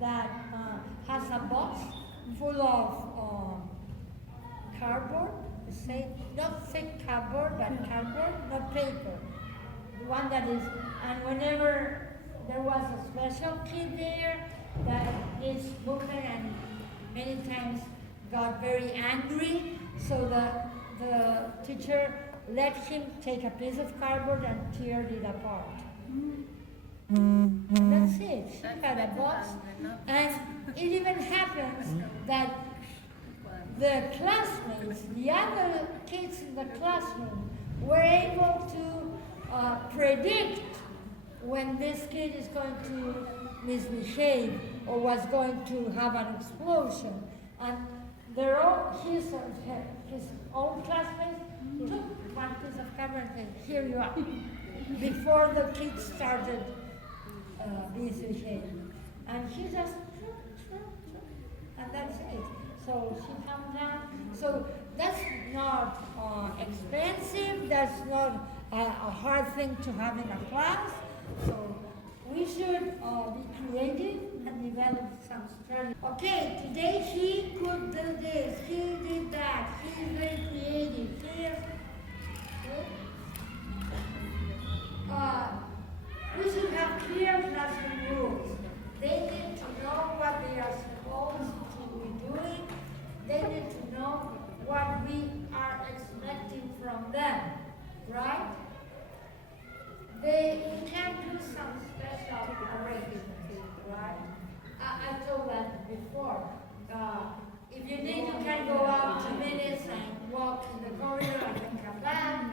that has a box full of cardboard, say, not thick cardboard, but cardboard, not paper. The one that is, and whenever there was a special kid there that is movement and many times got very angry, so the teacher let him take a piece of cardboard and tear it apart. And that's it. She had a box, and it even happens that the classmates, the other kids in the classroom, were able to predict when this kid is going to misbehave or was going to have an explosion. And his own classmates took one piece of cardboard and said, "Here you are," before the kids started misbehaving. And he just, and that's it. So she calmed down. So that's not expensive, that's not a hard thing to have in a class. So we should be creative and develop some strategy. Okay, today he could do this, he did that, he is very creative. We should have clear classroom rules. They need to know what they are supposed to be doing. They need to know what we are expecting from them, right? They can do some special arrangements, right? I told that before. If you need, you can go out 2 minutes and walk in the corridor and then come back.